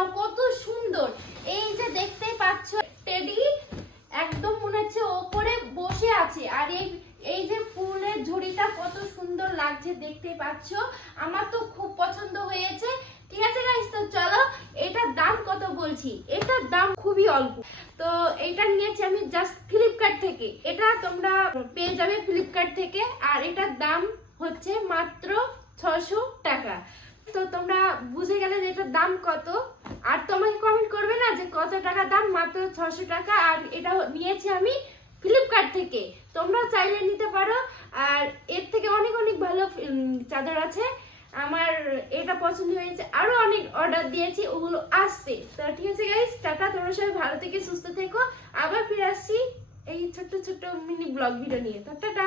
Wow কত সুন্দর। এই যে দেখতেই পাচ্ছ টেডি একদম মনে হচ্ছে ওপরে বসে আছে। আর এই যে ফুলের ঝুড়িটা কত সুন্দর লাগছে দেখতেই পাচ্ছ। আমার তো খুব পছন্দ হয়েছে। ঠিক আছে গাইস, তো চলো এটার দাম কত বলছি। এটার দাম খুবই অল্প। তো এটা নিয়েছি আমি জাস্ট ফ্লিপকার্ট থেকে। এটা তোমরা পেয়ে যাবে ফ্লিপকার্ট থেকে। আর এটার দাম হচ্ছে মাত্র 600 টাকা। তো তোমরা বুঝে গেলে যে এটার দাম কত। আর তোমাকে কমেন্ট করবে না যে কত টাকা দাম, মাত্র 600 টাকা। আর এটা নিয়েছি আমি ফ্লিপকার্ট থেকে, তোমরা চাইলে নিতে পারো। আর এর থেকে অনেক অনেক ভালো চাদর আছে। আমার এটা পছন্দ হয়েছে, আরো অনেক অর্ডার দিয়েছি, ওগুলো আসছে। তো ঠিক আছে গাইস, টাটা, তোমরা সবাই ভালো থেকে সুস্থ থেকো। আবার ফিরে আসছি এই ছোট্ট ছোট্ট মিনি ব্লগ ভিডিও নিয়ে। তো টাটা।